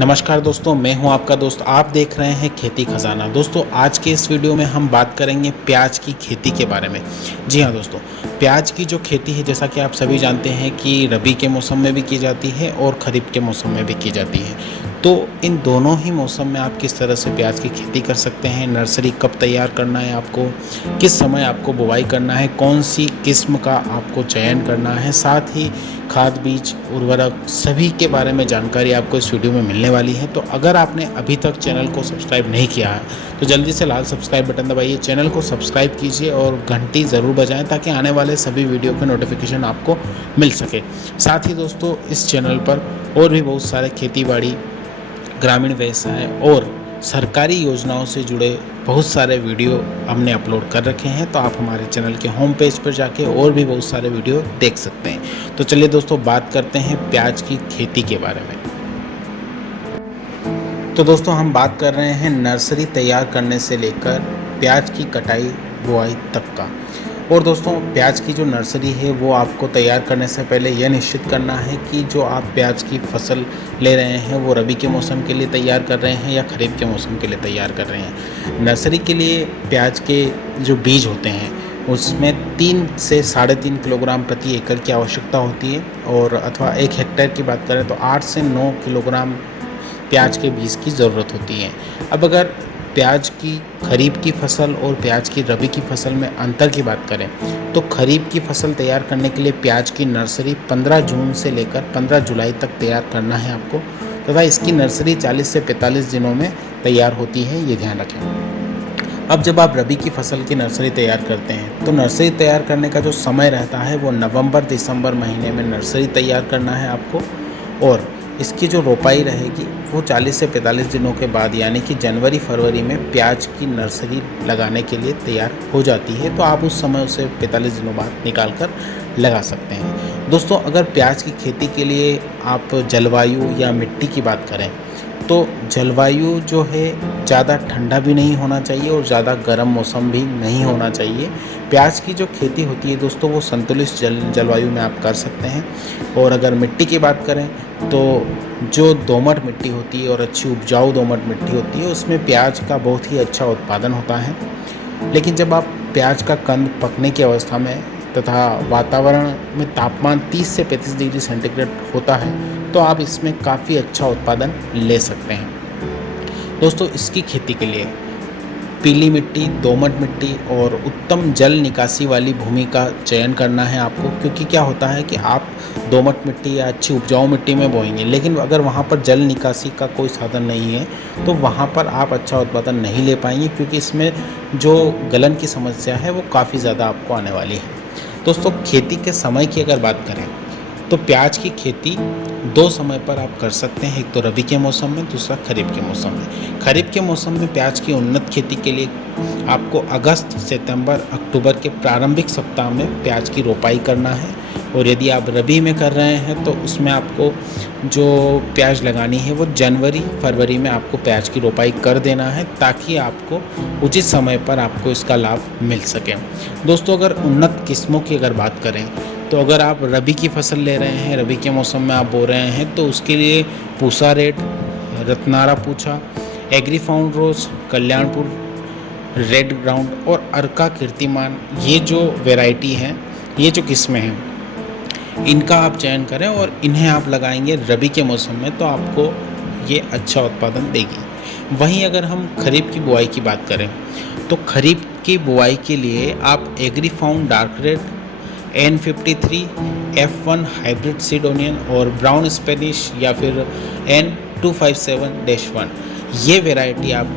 नमस्कार दोस्तों, मैं हूं आपका दोस्त। आप देख रहे हैं खेती खजाना। दोस्तों, आज के इस वीडियो में हम बात करेंगे प्याज की खेती के बारे में। जी हाँ दोस्तों, प्याज की जो खेती है, जैसा कि आप सभी जानते हैं कि रबी के मौसम में भी की जाती है और खरीफ के मौसम में भी की जाती है। तो इन दोनों ही मौसम में आप किस तरह से प्याज की खेती कर सकते हैं, नर्सरी कब तैयार करना है आपको, किस समय आपको बुवाई करना है, कौन सी किस्म का आपको चयन करना है, साथ ही खाद, बीज, उर्वरक सभी के बारे में जानकारी आपको इस वीडियो में मिलने वाली है। तो अगर आपने अभी तक चैनल को सब्सक्राइब नहीं किया है तो जल्दी से लाल सब्सक्राइब बटन दबाइए, चैनल को सब्सक्राइब कीजिए और घंटी ज़रूर बजाएं ताकि आने वाले सभी वीडियो के नोटिफिकेशन आपको मिल सके। साथ ही दोस्तों, इस चैनल पर और भी बहुत सारे खेती बाड़ी, ग्रामीण व्यवसाय और सरकारी योजनाओं से जुड़े बहुत सारे वीडियो हमने अपलोड कर रखे हैं, तो आप हमारे चैनल के होम पेज पर जाके और भी बहुत सारे वीडियो देख सकते हैं। तो चलिए दोस्तों, बात करते हैं प्याज की खेती के बारे में। तो दोस्तों, हम बात कर रहे हैं नर्सरी तैयार करने से लेकर प्याज की कटाई, बुआई तक का। और दोस्तों, प्याज की जो नर्सरी है वो आपको तैयार करने से पहले यह निश्चित करना है कि जो आप प्याज की फसल ले रहे हैं वो रबी के मौसम के लिए तैयार कर रहे हैं या खरीफ के मौसम के लिए तैयार कर रहे हैं। नर्सरी के लिए प्याज के जो बीज होते हैं उसमें 3 से 3.5 किलोग्राम प्रति एकड़ की आवश्यकता होती है, और अथवा 1 हेक्टेयर की बात करें तो 8 से 9 किलोग्राम प्याज के बीज की ज़रूरत होती है। अब अगर प्याज की खरीफ की फसल और प्याज की रबी की फसल में अंतर की बात करें तो खरीफ की फसल तैयार करने के लिए प्याज की नर्सरी 15 जून से लेकर 15 जुलाई तक तैयार करना है आपको, तथा इसकी नर्सरी 40 से 45 दिनों में तैयार होती है, ये ध्यान रखें। अब जब आप रबी की फसल की नर्सरी तैयार करते हैं तो नर्सरी तैयार करने का जो समय रहता है वो नवंबर दिसंबर महीने में नर्सरी तैयार करना है आपको, और इसकी जो रोपाई रहेगी वो 40 से 45 दिनों के बाद यानी कि जनवरी फरवरी में प्याज की नर्सरी लगाने के लिए तैयार हो जाती है। तो आप उस समय उसे 45 दिनों बाद निकाल कर लगा सकते हैं। दोस्तों, अगर प्याज की खेती के लिए आप जलवायु या मिट्टी की बात करें तो जलवायु जो है ज़्यादा ठंडा भी नहीं होना चाहिए और ज़्यादा गर्म मौसम भी नहीं होना चाहिए। प्याज की जो खेती होती है दोस्तों वो संतुलित जलवायु में आप कर सकते हैं। और अगर मिट्टी की बात करें तो जो दोमट मिट्टी होती है और अच्छी उपजाऊ दोमट मिट्टी होती है उसमें प्याज का बहुत ही अच्छा उत्पादन होता है। लेकिन जब आप प्याज का कंद पकने की अवस्था में तथा वातावरण में तापमान 30 से 35 डिग्री सेंटीग्रेड होता है तो आप इसमें काफ़ी अच्छा उत्पादन ले सकते हैं। दोस्तों, इसकी खेती के लिए पीली मिट्टी, दोमट मिट्टी और उत्तम जल निकासी वाली भूमि का चयन करना है आपको, क्योंकि क्या होता है कि आप दोमट मिट्टी या अच्छी उपजाऊ मिट्टी में बोएंगे लेकिन अगर वहाँ पर जल निकासी का कोई साधन नहीं है तो वहाँ पर आप अच्छा उत्पादन नहीं ले पाएंगे, क्योंकि इसमें जो गलन की समस्या है वो काफ़ी ज़्यादा आपको आने वाली है। दोस्तों, खेती के समय की अगर बात करें तो प्याज की खेती 2 समय पर आप कर सकते हैं, एक तो रबी के मौसम में, दूसरा खरीफ के मौसम में। खरीफ के मौसम में प्याज की उन्नत खेती के लिए आपको अगस्त, सितंबर, अक्टूबर के प्रारंभिक सप्ताह में प्याज की रोपाई करना है, और यदि आप रबी में कर रहे हैं तो उसमें आपको जो प्याज लगानी है वो जनवरी फरवरी में आपको प्याज की रोपाई कर देना है ताकि आपको उचित समय पर आपको इसका लाभ मिल सके। दोस्तों, अगर उन्नत किस्मों की अगर बात करें तो अगर आप रबी की फसल ले रहे हैं, रबी के मौसम में आप बो रहे हैं तो उसके लिए पूसा रेड, रत्नारा पूछा, एग्री फाउंड रोज, कल्याणपुर रेड ग्राउंड और अर्का कीर्तिमान, ये जो वैरायटी हैं, ये जो किस्में हैं, इनका आप चयन करें और इन्हें आप लगाएंगे रबी के मौसम में तो आपको ये अच्छा उत्पादन देगी। वहीं अगर हम खरीफ की बुआई की बात करें तो खरीफ की बुआई के लिए आप Agrifound dark red, N53, F1 hybrid seed onion और ब्राउन स्पेनिश या फिर N257-1 ये वैरायटी आप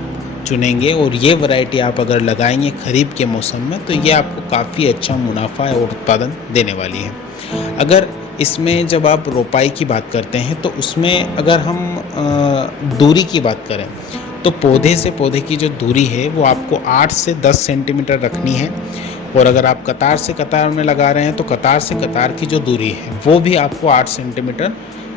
चुनेंगे, और ये वैरायटी आप अगर लगाएंगे खरीफ के मौसम में तो ये आपको काफ़ी अच्छा मुनाफा और उत्पादन देने वाली है। अगर इसमें जब आप रोपाई की बात करते हैं तो उसमें अगर हम दूरी की बात करें तो पौधे से पौधे की जो दूरी है वो आपको 8 से 10 सेंटीमीटर रखनी है, और अगर आप कतार से कतार में लगा रहे हैं तो कतार से कतार की जो दूरी है वो भी आपको 8 सेंटीमीटर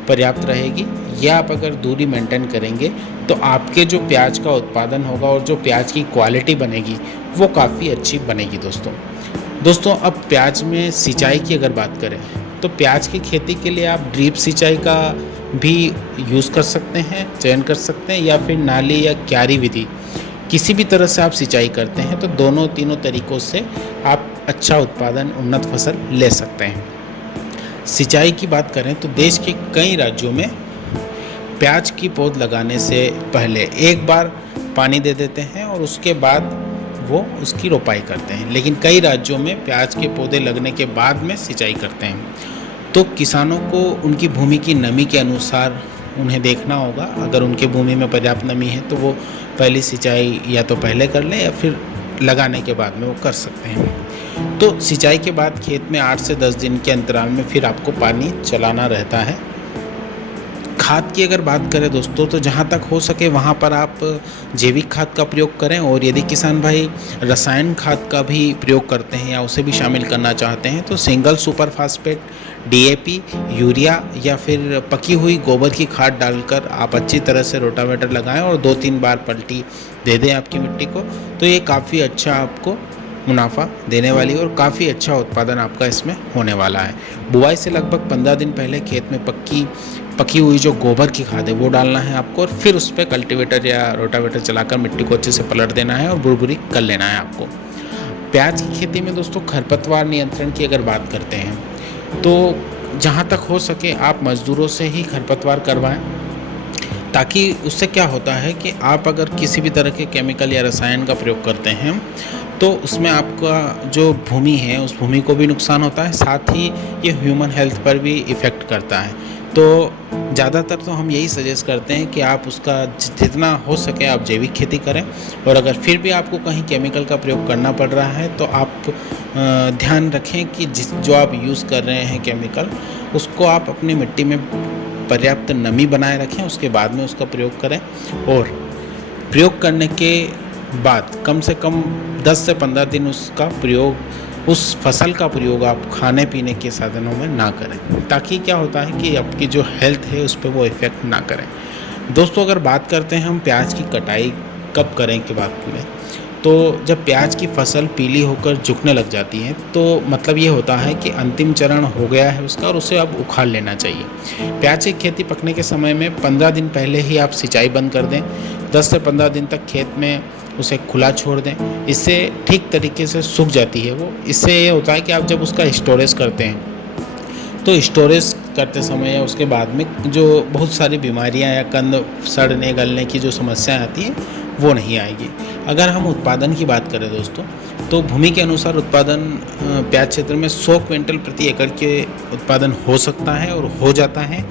पर्याप्त रहेगी। या आप अगर दूरी मेंटेन करेंगे तो आपके जो प्याज का उत्पादन होगा और जो प्याज की क्वालिटी बनेगी वो काफ़ी अच्छी बनेगी। दोस्तों, अब प्याज में सिंचाई की अगर बात करें तो प्याज की खेती के लिए आप ड्रिप सिंचाई का भी यूज़ कर सकते हैं, चयन कर सकते हैं, या फिर नाली या क्यारी विधि किसी भी तरह से आप सिंचाई करते हैं तो दोनों तीनों तरीक़ों से आप अच्छा उत्पादन, उन्नत फसल ले सकते हैं। सिंचाई की बात करें तो देश के कई राज्यों में प्याज की पौध लगाने से पहले एक बार पानी दे देते हैं और उसके बाद वो उसकी रोपाई करते हैं, लेकिन कई राज्यों में प्याज के पौधे लगने के बाद में सिंचाई करते हैं। तो किसानों को उनकी भूमि की नमी के अनुसार उन्हें देखना होगा। अगर उनके भूमि में पर्याप्त नमी है तो वो पहली सिंचाई या तो पहले कर लें या फिर लगाने के बाद में वो कर सकते हैं। तो सिंचाई के बाद खेत में 8 से 10 दिन के अंतराल में फिर आपको पानी चलाना रहता है। खाद की अगर बात करें दोस्तों तो जहाँ तक हो सके वहाँ पर आप जैविक खाद का प्रयोग करें, और यदि किसान भाई रसायन खाद का भी प्रयोग करते हैं या उसे भी शामिल करना चाहते हैं तो single super phosphate, DAP, urea या फिर पकी हुई गोबर की खाद डालकर आप अच्छी तरह से रोटावेटर लगाएं और 2-3 बार पलटी दे दें आपकी मिट्टी को। तो ये काफ़ी अच्छा आपको मुनाफा देने वाली और काफ़ी अच्छा उत्पादन आपका इसमें होने वाला है। बुआई से लगभग 15 दिन पहले खेत में पकी हुई जो गोबर की खाद है वो डालना है आपको, और फिर उस पर कल्टीवेटर या रोटावेटर चलाकर मिट्टी को अच्छे से पलट देना है और बुरबुरी कर लेना है आपको। प्याज की खेती में दोस्तों खरपतवार नियंत्रण की अगर बात करते हैं तो जहाँ तक हो सके आप मज़दूरों से ही खरपतवार करवाएं, ताकि उससे क्या होता है कि आप अगर किसी भी तरह के केमिकल या रसायन का प्रयोग करते हैं तो उसमें आपका जो भूमि है उस भूमि को भी नुकसान होता है, साथ ही ये ह्यूमन हेल्थ पर भी इफ़ेक्ट करता है। तो ज़्यादातर तो हम यही सजेस्ट करते हैं कि आप उसका जितना हो सके आप जैविक खेती करें, और अगर फिर भी आपको कहीं केमिकल का प्रयोग करना पड़ रहा है तो आप ध्यान रखें कि जो आप यूज़ कर रहे हैं केमिकल उसको आप अपनी मिट्टी में पर्याप्त नमी बनाए रखें, उसके बाद में उसका प्रयोग करें। और प्रयोग करने के बाद कम से कम 10 से 15 दिन उसका प्रयोग, उस फसल का प्रयोग आप खाने पीने के साधनों में ना करें, ताकि क्या होता है कि आपकी जो हेल्थ है उस पर वो इफ़ेक्ट ना करें। दोस्तों अगर बात करते हैं हम प्याज की कटाई कब करें के बात में, तो जब प्याज की फसल पीली होकर झुकने लग जाती है तो मतलब ये होता है कि अंतिम चरण हो गया है उसका और उसे अब उखाड़ लेना चाहिए। प्याज की खेती पकने के समय में 15 दिन पहले ही आप सिंचाई बंद कर दें। 10 से 15 दिन तक खेत में उसे खुला छोड़ दें, इससे ठीक तरीके से सूख जाती है वो। इससे ये होता है कि आप जब उसका स्टोरेज करते हैं तो स्टोरेज करते समय या उसके बाद में जो बहुत सारी बीमारियां या कंद सड़ने गलने की जो समस्याएं आती हैं वो नहीं आएगी। अगर हम उत्पादन की बात करें दोस्तों तो भूमि के अनुसार उत्पादन प्याज क्षेत्र में 100 क्विंटल प्रति एकड़ के उत्पादन हो सकता है और हो जाता है।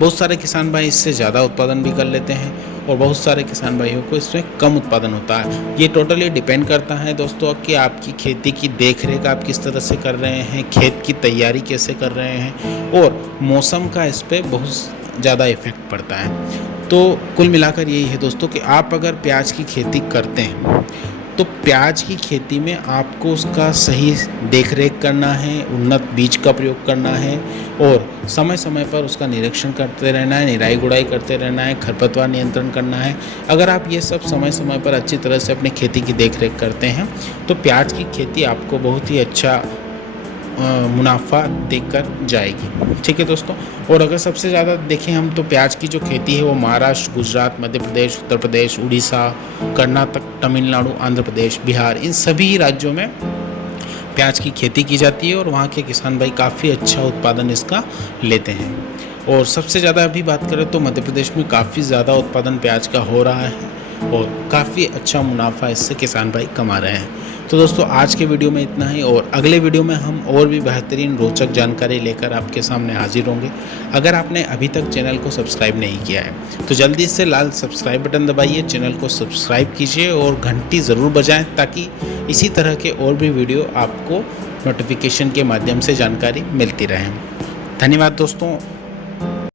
बहुत सारे किसान भाई इससे ज़्यादा उत्पादन भी कर लेते हैं और बहुत सारे किसान भाइयों को इसमें कम उत्पादन होता है। ये टोटली डिपेंड करता है दोस्तों कि आपकी खेती की देखरेख आप किस तरह से कर रहे हैं, खेत की तैयारी कैसे कर रहे हैं, और मौसम का इस पर बहुत ज़्यादा इफ़ेक्ट पड़ता है। तो कुल मिलाकर यही है दोस्तों कि आप अगर प्याज की खेती करते हैं तो प्याज की खेती में आपको उसका सही देखरेख करना है, उन्नत बीज का प्रयोग करना है और समय समय पर उसका निरीक्षण करते रहना है, निराई गुड़ाई करते रहना है, खरपतवार नियंत्रण करना है। अगर आप ये सब समय समय पर अच्छी तरह से अपनी खेती की देखरेख करते हैं तो प्याज की खेती आपको बहुत ही अच्छा मुनाफा देकर जाएगी। ठीक है दोस्तों। और अगर सबसे ज़्यादा देखें हम तो प्याज की जो खेती है वो महाराष्ट्र, गुजरात, मध्य प्रदेश, उत्तर प्रदेश, उड़ीसा, कर्नाटक, तमिलनाडु, आंध्र प्रदेश, बिहार, इन सभी राज्यों में प्याज की खेती की जाती है और वहाँ के किसान भाई काफ़ी अच्छा उत्पादन इसका लेते हैं। और सबसे ज़्यादा अभी बात करें तो मध्य प्रदेश में काफ़ी ज़्यादा उत्पादन प्याज का हो रहा है और काफ़ी अच्छा मुनाफा इससे किसान भाई कमा रहे हैं। तो दोस्तों आज के वीडियो में इतना ही, और अगले वीडियो में हम और भी बेहतरीन रोचक जानकारी लेकर आपके सामने हाजिर होंगे। अगर आपने अभी तक चैनल को सब्सक्राइब नहीं किया है तो जल्दी से लाल सब्सक्राइब बटन दबाइए, चैनल को सब्सक्राइब कीजिए और घंटी ज़रूर बजाएं ताकि इसी तरह के और भी वीडियो आपको नोटिफिकेशन के माध्यम से जानकारी मिलती रहे। धन्यवाद दोस्तों।